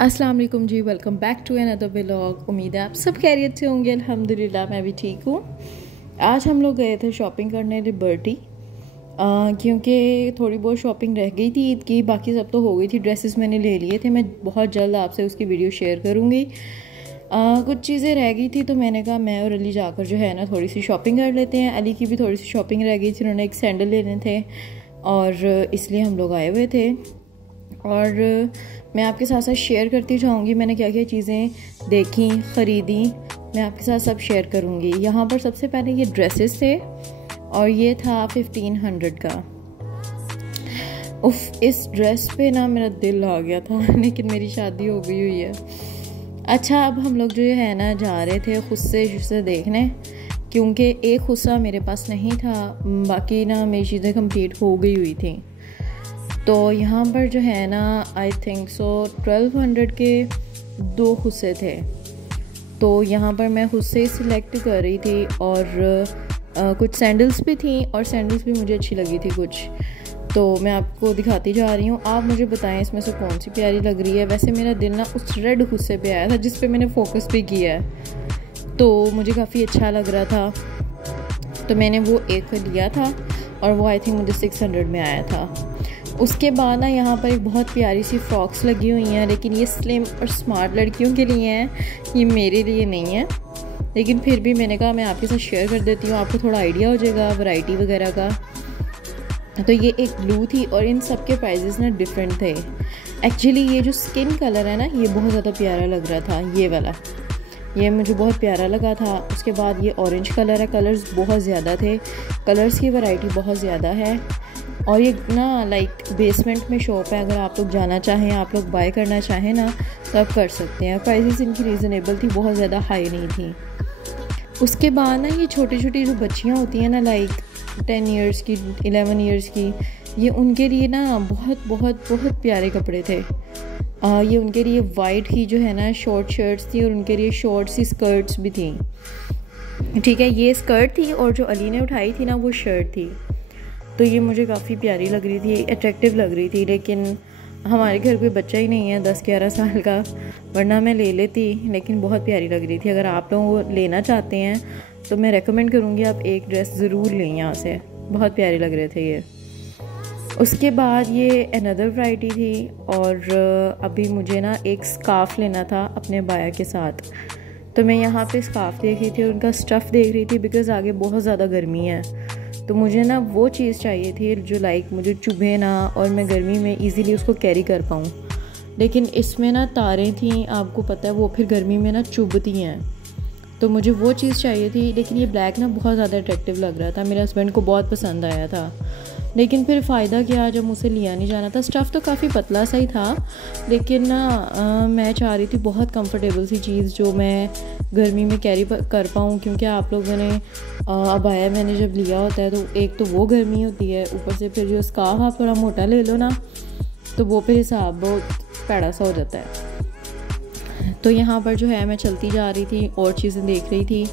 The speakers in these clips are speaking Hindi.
अस्सलाम वालेकुम जी, welcome back to another vlog. उम्मीद है आप सब खैरियत से होंगे। अल्हम्दुलिल्लाह मैं भी ठीक हूँ। आज हम लोग गए थे शॉपिंग करने लिबर्टी, क्योंकि थोड़ी बहुत शॉपिंग रह गई थी ईद की, बाकी सब तो हो गई थी। ड्रेसेस मैंने ले लिए थे, मैं बहुत जल्द आपसे उसकी वीडियो शेयर करूँगी। कुछ चीज़ें रह गई थी तो मैंने कहा मैं और अली जाकर जो है ना थोड़ी सी शॉपिंग कर लेते हैं। अली की भी थोड़ी सी शॉपिंग रह गई थी, उन्होंने एक सैंडल लेने थे और इसलिए हम लोग आए हुए थे। और मैं आपके साथ साथ शेयर करती जाऊँगी मैंने क्या क्या चीज़ें देखी, ख़रीदी, मैं आपके साथ सब शेयर करूँगी। यहाँ पर सबसे पहले ये ड्रेसेस थे और ये था 1500 का। उफ, इस ड्रेस पे ना मेरा दिल आ गया था लेकिन मेरी शादी हो गई हुई है। अच्छा, अब हम लोग जो है ना जा रहे थे खुस्से देखने, क्योंकि एक खुस्सा मेरे पास नहीं था, बाकी ना मेरी चीज़ें कंप्लीट हो गई हुई थी। तो यहाँ पर जो है ना आई थिंक सो 1200 के 2 खुस्से थे। तो यहाँ पर मैं खुस्से सिलेक्ट कर रही थी और कुछ सैंडल्स भी थी और सैंडल्स भी मुझे अच्छी लगी थी कुछ, तो मैं आपको दिखाती जा रही हूँ। आप मुझे बताएं इसमें से कौन सी प्यारी लग रही है। वैसे मेरा दिल ना उस रेड खुस्से पे आया था जिस पे मैंने फोकस भी किया है, तो मुझे काफ़ी अच्छा लग रहा था, तो मैंने वो एक लिया था और वो आई थिंक मुझे 600 में आया था। उसके बाद ना यहाँ पर एक बहुत प्यारी सी फ्रॉक्स लगी हुई हैं, लेकिन ये स्लिम और स्मार्ट लड़कियों के लिए हैं, ये मेरे लिए नहीं है, लेकिन फिर भी मैंने कहा मैं आपके साथ शेयर कर देती हूँ, आपको थोड़ा आइडिया हो जाएगा वैरायटी वगैरह का। तो ये एक ब्लू थी और इन सब के प्राइजेस ना डिफरेंट थे। एक्चुअली ये जो स्किन कलर है ना ये बहुत ज़्यादा प्यारा लग रहा था, ये वाला, ये मुझे बहुत प्यारा लगा था। उसके बाद ये ऑरेंज कलर है, कलर्स बहुत ज़्यादा थे, कलर्स की वैरायटी बहुत ज़्यादा है। और ये ना लाइक बेसमेंट में शॉप है, अगर आप लोग जाना चाहें, आप लोग बाय करना चाहें ना तो आप कर सकते हैं। प्राइसेस इनकी रीज़नेबल थी, बहुत ज़्यादा हाई नहीं थी। उसके बाद ना ये छोटी छोटी जो बच्चियाँ होती हैं ना लाइक 10 इयर्स की, 11 इयर्स की, ये उनके लिए ना बहुत बहुत बहुत प्यारे कपड़े थे। ये उनके लिए वाइट ही जो है ना शॉर्ट शर्ट्स थी और उनके लिए शॉर्ट सी स्कर्ट्स भी थी। ठीक है, ये स्कर्ट थी और जो अली ने उठाई थी ना वो शर्ट थी। तो ये मुझे काफ़ी प्यारी लग रही थी, अट्रैक्टिव लग रही थी, लेकिन हमारे घर कोई बच्चा ही नहीं है 10-11 साल का, वरना मैं ले लेती, लेकिन बहुत प्यारी लग रही थी। अगर आप लोग वो लेना चाहते हैं तो मैं रेकमेंड करूँगी आप एक ड्रेस ज़रूर लें यहाँ से, बहुत प्यारे लग रहे थे ये। उसके बाद ये अनदर वैरायटी थी और अभी मुझे ना एक स्कार्फ़ लेना था अपने बाया के साथ, तो मैं यहाँ पे स्कार्फ़ देख रही थी और उनका स्टफ़ देख रही थी, बिकॉज़ आगे बहुत ज़्यादा गर्मी है, तो मुझे ना वो चीज़ चाहिए थी जो लाइक मुझे चुभे ना और मैं गर्मी में इजीली उसको कैरी कर पाऊँ। लेकिन इसमें ना तारें थी, आपको पता है वो फिर गर्मी में ना चुभती हैं, तो मुझे वो चीज़ चाहिए थी। लेकिन ये ब्लैक ना बहुत ज़्यादा अट्रैक्टिव लग रहा था, मेरे हस्बैंड को बहुत पसंद आया था, लेकिन फिर फ़ायदा क्या जब मुझसे लिया नहीं जाना था। स्टफ़ तो काफ़ी पतला सा ही था, लेकिन ना मैं चाह रही थी बहुत कंफर्टेबल सी चीज़ जो मैं गर्मी में कैरी कर पाऊँ, क्योंकि आप लोगों ने अबाया मैंने जब लिया होता है तो एक तो वो गर्मी होती है, ऊपर से फिर जो स्कार्फ आप थोड़ा मोटा ले लो ना तो वो फिर हिसाब बहुत पैड़ा सा हो जाता है। तो यहाँ पर जो है मैं चलती जा रही थी और चीज़ें देख रही थी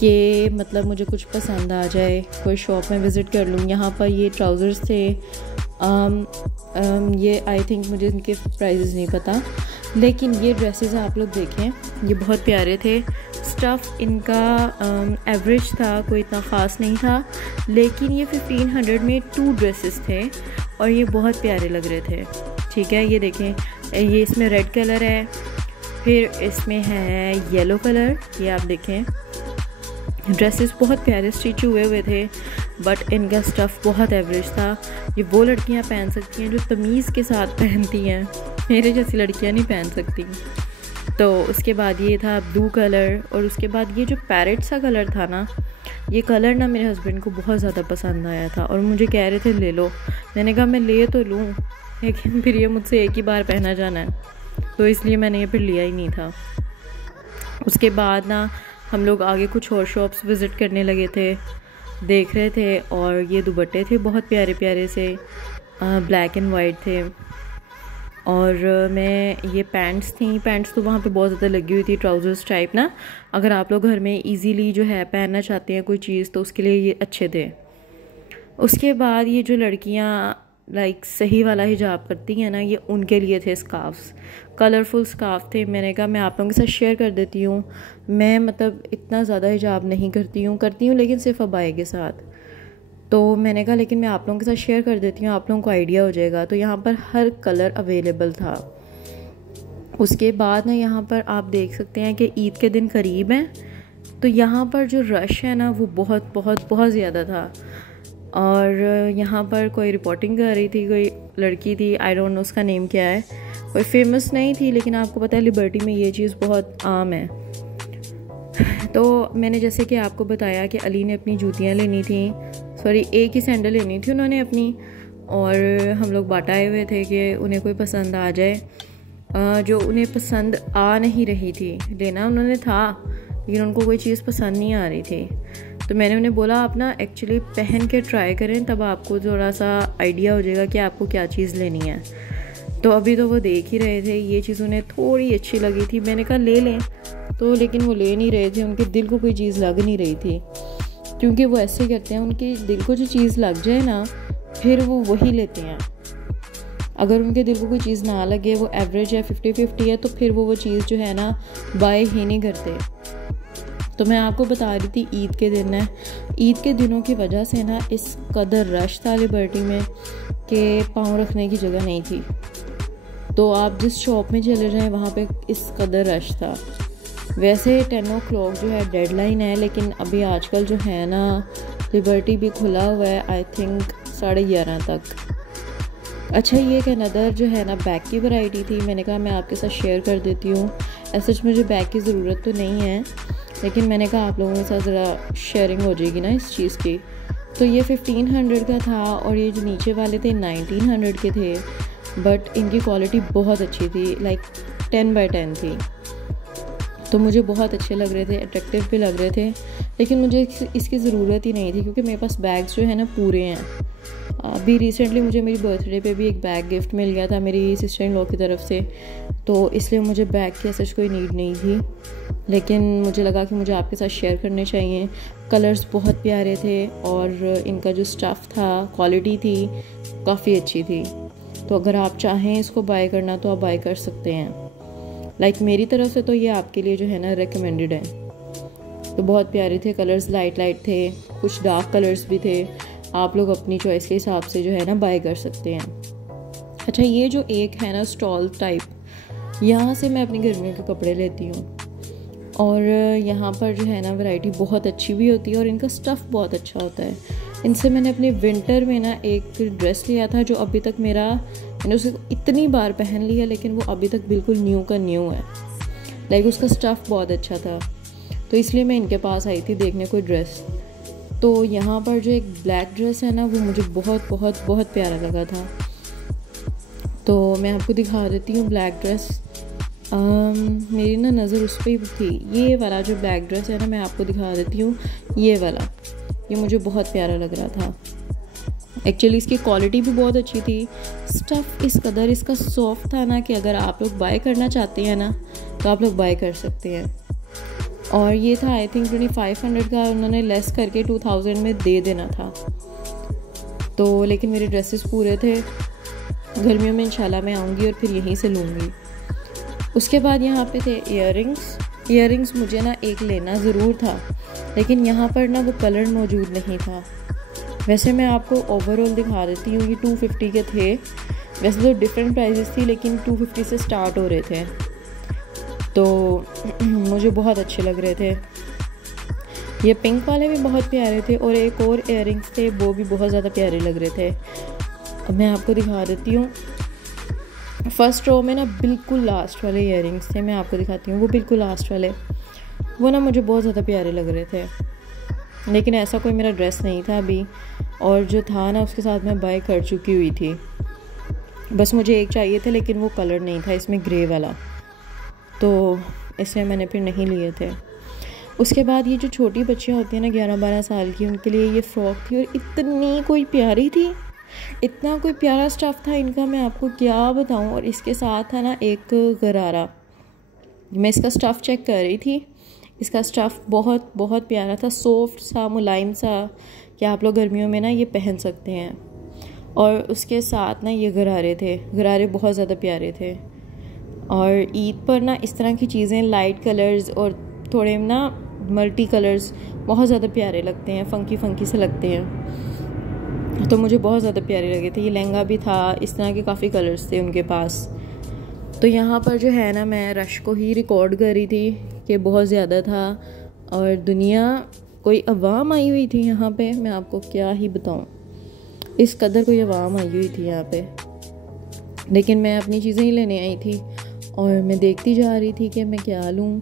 कि मतलब मुझे कुछ पसंद आ जाए, कोई शॉप में विज़िट कर लूँ। यहाँ पर ये ट्राउज़र्स थे, ये आई थिंक मुझे इनके प्राइजेस नहीं पता, लेकिन ये ड्रेसेस आप लोग देखें, ये बहुत प्यारे थे। स्टफ़ इनका एवरेज था, कोई इतना ख़ास नहीं था, लेकिन ये 1500 में 2 ड्रेसेस थे और ये बहुत प्यारे लग रहे थे। ठीक है, ये देखें, ये इसमें रेड कलर है, फिर इसमें है येलो कलर, ये आप देखें। ड्रेसेस बहुत प्यारे स्टिच हुए थे, बट इनका स्टफ़ बहुत एवरेज था। ये वो लड़कियां पहन सकती हैं जो तमीज़ के साथ पहनती हैं, मेरे जैसी लड़कियां नहीं पहन सकती। तो उसके बाद ये था ब्लू कलर, और उसके बाद ये जो पैरेट सा कलर था ना, ये कलर ना मेरे हस्बैंड को बहुत ज़्यादा पसंद आया था और मुझे कह रहे थे ले लो। मैंने कहा मैं ले तो लूँ, लेकिन फिर ये मुझसे एक ही बार पहना जाना है, तो इसलिए मैंने ये फिर लिया ही नहीं था। उसके बाद ना हम लोग आगे कुछ और शॉप्स विज़िट करने लगे थे, देख रहे थे, और ये दुपट्टे थे बहुत प्यारे प्यारे से, ब्लैक एंड वाइट थे। और मैं ये पैंट्स थी, पैंट्स तो वहाँ पे बहुत ज़्यादा लगी हुई थी, ट्राउज़र्स टाइप ना, अगर आप लोग घर में इजीली जो है पहनना चाहते हैं कोई चीज़ तो उसके लिए ये अच्छे थे। उसके बाद ये जो लड़कियाँ लाइक सही वाला हिजाब करती हैं ना, ये उनके लिए थे स्कार्फ्स। कलरफुल स्कार्फ थे। मैंने कहा मैं आप लोगों के साथ शेयर कर देती हूँ। मैं मतलब इतना ज़्यादा हिजाब नहीं करती हूँ लेकिन सिर्फ अबाए के साथ। तो मैंने कहा लेकिन मैं आप लोगों के साथ शेयर कर देती हूँ, आप लोगों को आइडिया हो जाएगा। तो यहाँ पर हर कलर अवेलेबल था। उसके बाद ना यहाँ पर आप देख सकते हैं कि ईद के दिन करीब हैं, तो यहाँ पर जो रश है ना वो बहुत बहुत बहुत ज़्यादा था। और यहाँ पर कोई रिपोर्टिंग कर रही थी, कोई लड़की थी, आई डोंट नो उसका नेम क्या है, कोई फेमस नहीं थी, लेकिन आपको पता है लिबर्टी में ये चीज़ बहुत आम है। तो मैंने जैसे कि आपको बताया कि अली ने अपनी जूतियाँ लेनी थी, सॉरी एक ही सैंडल लेनी थी उन्होंने अपनी, और हम लोग बांट आए हुए थे कि उन्हें कोई पसंद आ जाए। जो उन्हें पसंद आ नहीं रही थी, लेना उन्होंने था लेकिन उनको कोई चीज़ पसंद नहीं आ रही थी। तो मैंने उन्हें बोला आप ना एक्चुअली पहन के ट्राई करें, तब आपको थोड़ा सा आइडिया हो जाएगा कि आपको क्या चीज़ लेनी है। तो अभी तो वो देख ही रहे थे, ये चीज़ उन्हें थोड़ी अच्छी लगी थी, मैंने कहा ले लें, तो लेकिन वो ले नहीं रहे थे, उनके दिल को कोई चीज़ लग नहीं रही थी। क्योंकि वो ऐसे करते हैं, उनके दिल को जो चीज़ लग जाए ना फिर वो वही लेते हैं। अगर उनके दिल को कोई चीज़ ना लगे, वो एवरेज है 50-50 है, तो फिर वो चीज़ जो है ना बाय ही नहीं करते। तो मैं आपको बता रही थी ईद के दिन है, ईद के दिनों की वजह से ना इस कदर रश था लिबर्टी में कि पाँव रखने की जगह नहीं थी। तो आप जिस शॉप में चले जाएं वहाँ पे इस कदर रश था। वैसे 10 o'clock जो है डेडलाइन है, लेकिन अभी आजकल जो है ना लिबर्टी भी खुला हुआ है, आई थिंक 11:30 तक। अच्छा, ये एक अनदर जो है ना बैग की वैरायटी थी, मैंने कहा मैं आपके साथ शेयर कर देती हूँ। ऐसा मुझे बैग की ज़रूरत तो नहीं है, लेकिन मैंने कहा आप लोगों के साथ ज़रा शेयरिंग हो जाएगी ना इस चीज़ की। तो ये 1500 का था और ये जो नीचे वाले थे 1900 के थे, बट इनकी क्वालिटी बहुत अच्छी थी, लाइक 10/10 थी। तो मुझे बहुत अच्छे लग रहे थे, अट्रैक्टिव भी लग रहे थे, लेकिन मुझे इसकी ज़रूरत ही नहीं थी क्योंकि मेरे पास बैग्स जो है ना पूरे हैं। अभी रिसेंटली मुझे मेरी बर्थडे पे भी एक बैग गिफ्ट मिल गया था मेरी सिस्टर इन लॉ की तरफ से, तो इसलिए मुझे बैग की ऐसा कोई नीड नहीं थी, लेकिन मुझे लगा कि मुझे आपके साथ शेयर करने चाहिए। कलर्स बहुत प्यारे थे और इनका जो स्टफ़ था, क्वालिटी थी काफ़ी अच्छी थी। तो अगर आप चाहें इसको बाय करना तो आप बाय कर सकते हैं। लाइक मेरी तरफ से तो ये आपके लिए जो है ना रिकमेंडेड है। तो बहुत प्यारे थे कलर्स, लाइट थे, कुछ डार्क कलर्स भी थे। आप लोग अपनी चॉइस के हिसाब से जो है ना बाय कर सकते हैं। अच्छा, ये जो एक है ना स्टॉल टाइप, यहाँ से मैं अपनी गर्मियों के कपड़े लेती हूँ और यहाँ पर जो है ना वैरायटी बहुत अच्छी भी होती है और इनका स्टफ़ बहुत अच्छा होता है। इनसे मैंने अपने विंटर में ना एक ड्रेस लिया था जो अभी तक मैंने उसे इतनी बार पहन लिया, लेकिन वो अभी तक बिल्कुल न्यू का न्यू है। लाइक उसका स्टफ़ बहुत अच्छा था, तो इसलिए मैं इनके पास आई थी देखने कोई ड्रेस। तो यहाँ पर जो एक ब्लैक ड्रेस है ना वो मुझे बहुत बहुत बहुत प्यारा लगा था, तो मैं आपको दिखा देती हूँ ब्लैक ड्रेस। मेरी ना नज़र उस पर ही थी। ये वाला जो ब्लैक ड्रेस है ना मैं आपको दिखा देती हूँ, ये वाला, ये मुझे बहुत प्यारा लग रहा था। एक्चुअली इसकी क्वालिटी भी बहुत अच्छी थी, स्टफ़ इस कदर इसका सॉफ्ट था ना कि अगर आप लोग बाय करना चाहते हैं ना तो आप लोग बाय कर सकते हैं। और ये था आई थिंक 2500 का, उन्होंने लेस करके 2000 में दे देना था। तो लेकिन मेरे ड्रेसेस पूरे थे, गर्मियों में इंशाल्लाह मैं आऊँगी और फिर यहीं से लूँगी। उसके बाद यहाँ पे थे इयररिंग्स मुझे ना एक लेना ज़रूर था, लेकिन यहाँ पर ना वो कलर मौजूद नहीं था। वैसे मैं आपको ओवरऑल दिखा देती हूँ, ये 250 के थे। वैसे तो डिफरेंट प्राइजेस थी, लेकिन 250 से स्टार्ट हो रहे थे, तो मुझे बहुत अच्छे लग रहे थे। ये पिंक वाले भी बहुत प्यारे थे और एक और इयररिंग्स थे, वो भी बहुत ज़्यादा प्यारे लग रहे थे। अब मैं आपको दिखा देती हूँ। फर्स्ट रो में ना बिल्कुल लास्ट वाले इयररिंग्स थे, मैं आपको दिखाती हूँ। वो बिल्कुल लास्ट वाले, वो ना मुझे बहुत ज़्यादा प्यारे लग रहे थे, लेकिन ऐसा कोई मेरा ड्रेस नहीं था अभी, और जो था ना उसके साथ मैं बाय कर चुकी हुई थी। बस मुझे एक चाहिए थे, लेकिन वो कलर नहीं था इसमें, ग्रे वाला, तो इसलिए मैंने फिर नहीं लिए थे। उसके बाद ये जो छोटी बच्चियाँ होती हैं ना 11-12 साल की, उनके लिए ये फ़्रॉक थी और इतनी कोई प्यारी थी, इतना कोई प्यारा स्टफ़ था इनका, मैं आपको क्या बताऊं। और इसके साथ था ना एक गरारा, मैं इसका स्टफ़ चेक कर रही थी, इसका स्टफ़ बहुत बहुत प्यारा था, सॉफ्ट सा, मुलायम सा, कि आप लोग गर्मियों में ना ये पहन सकते हैं। और उसके साथ ना ये गरारे थे, गरारे बहुत ज़्यादा प्यारे थे। और ईद पर ना इस तरह की चीज़ें लाइट कलर्स और थोड़े ना मल्टी कलर्स बहुत ज़्यादा प्यारे लगते हैं, फ़ंकी से लगते हैं, तो मुझे बहुत ज़्यादा प्यारे लगे थे। ये लहंगा भी था, इस तरह के काफ़ी कलर्स थे उनके पास। तो यहाँ पर जो है ना मैं रश को ही रिकॉर्ड कर रही थी कि बहुत ज़्यादा था और दुनिया कोई अवाम आई हुई थी यहाँ पे, मैं आपको क्या ही बताऊँ, इस कदर कोई अवाम आई हुई थी यहाँ पे। लेकिन मैं अपनी चीज़ें ही लेने आई थी और मैं देखती जा रही थी कि मैं क्या लूँ।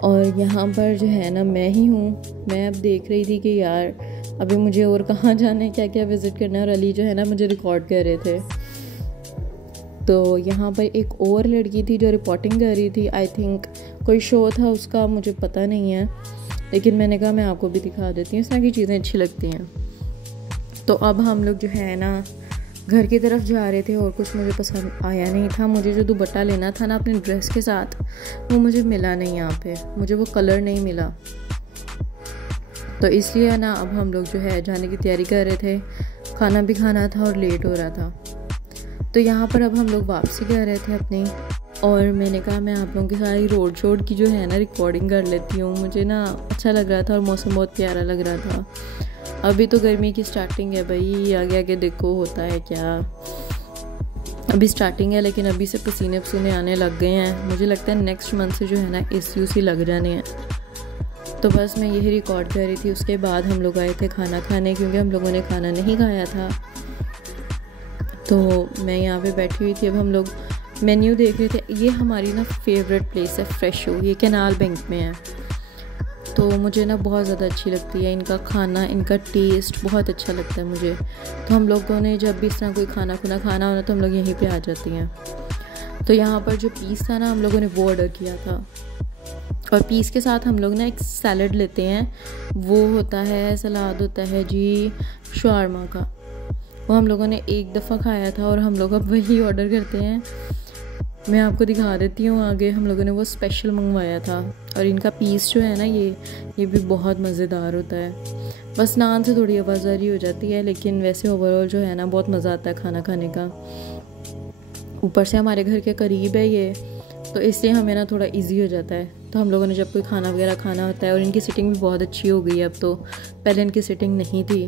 और यहाँ पर जो है ना मैं ही हूँ, मैं अब देख रही थी कि यार अभी मुझे और कहाँ जाना है, क्या क्या विज़िट करना है। और अली जो है ना मुझे रिकॉर्ड कर रहे थे। तो यहाँ पर एक और लड़की थी जो रिपोर्टिंग कर रही थी, आई थिंक कोई शो था उसका, मुझे पता नहीं है, लेकिन मैंने कहा मैं आपको भी दिखा देती हूँ, इस तरह की चीज़ें अच्छी लगती हैं। तो अब हम लोग जो है ना घर की तरफ जा रहे थे और कुछ मुझे पसंद आया नहीं था। मुझे जो दुपट्टा लेना था ना अपने ड्रेस के साथ, वो मुझे मिला नहीं, यहाँ पे मुझे वो कलर नहीं मिला। तो इसलिए ना अब हम लोग जो है जाने की तैयारी कर रहे थे, खाना भी खाना था और लेट हो रहा था। तो यहाँ पर अब हम लोग वापसी कर रहे थे अपनी, और मैंने कहा मैं आप लोगों की सारी रोड शोड की जो है ना रिकॉर्डिंग कर लेती हूँ। मुझे ना अच्छा लग रहा था और मौसम बहुत प्यारा लग रहा था। अभी तो गर्मी की स्टार्टिंग है भाई, आगे आगे देखो होता है क्या। अभी स्टार्टिंग है लेकिन अभी से पसीने आने लग गए हैं। मुझे लगता है नेक्स्ट मंथ से जो है ना AC लग जाने हैं। तो बस मैं यही रिकॉर्ड कर रही थी। उसके बाद हम लोग आए थे खाना खाने, क्योंकि हम लोगों ने खाना नहीं खाया था। तो मैं यहाँ पे बैठी हुई थी, अब हम लोग मेन्यू देख रहे थे। ये हमारी ना फेवरेट प्लेस है फ्रेशो, ये कैनाल बैंक में है। तो मुझे ना बहुत ज़्यादा अच्छी लगती है इनका खाना, इनका टेस्ट बहुत अच्छा लगता है मुझे। तो हम लोगों ने जब भी इस तरह कोई खाना खाना होना तो हम लोग यहीं पे आ जाती हैं। तो यहाँ पर जो पीस था ना हम लोगों ने वो ऑर्डर किया था, और पीस के साथ हम लोग ना एक सैलड लेते हैं, वो होता है सलाद होता है जी शवारमा का। वो हम लोगों ने एक दफ़ा खाया था और हम लोग अब वही ऑर्डर करते हैं। मैं आपको दिखा देती हूँ आगे, हम लोगों ने वो स्पेशल मंगवाया था। और इनका पीस जो है ना ये भी बहुत मज़ेदार होता है। बस नान से थोड़ी आवाज़ारी हो जाती है, लेकिन वैसे ओवरऑल जो है ना बहुत मज़ा आता है खाना खाने का। ऊपर से हमारे घर के करीब है ये, तो इसलिए हमें ना थोड़ा इजी हो जाता है। तो हम लोगों ने जब कोई खाना वगैरह खाना होता है, और इनकी सिटिंग भी बहुत अच्छी हो गई है अब तो, पहले इनकी सिटिंग नहीं थी,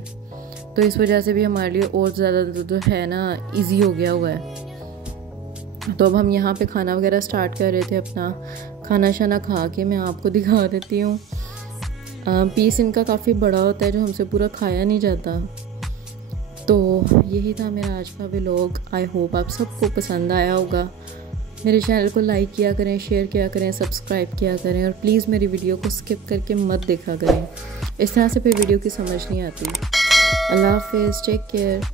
तो इस वजह से भी हमारे लिए और ज़्यादा जो है ना ईजी हो गया हुआ है। तो अब हम यहाँ पे खाना वगैरह स्टार्ट कर रहे थे अपना। खाना शाना खा के मैं आपको दिखा देती हूँ। पीस इनका काफ़ी बड़ा होता है जो हमसे पूरा खाया नहीं जाता। तो यही था मेरा आज का व्लॉग। आई होप आप सबको पसंद आया होगा। मेरे चैनल को लाइक किया करें, शेयर किया करें, सब्सक्राइब किया करें, और प्लीज़ मेरी वीडियो को स्किप करके मत देखा करें, इस तरह से फिर वीडियो की समझ नहीं आती। अल्लाह हाफ़िज़, टेक केयर।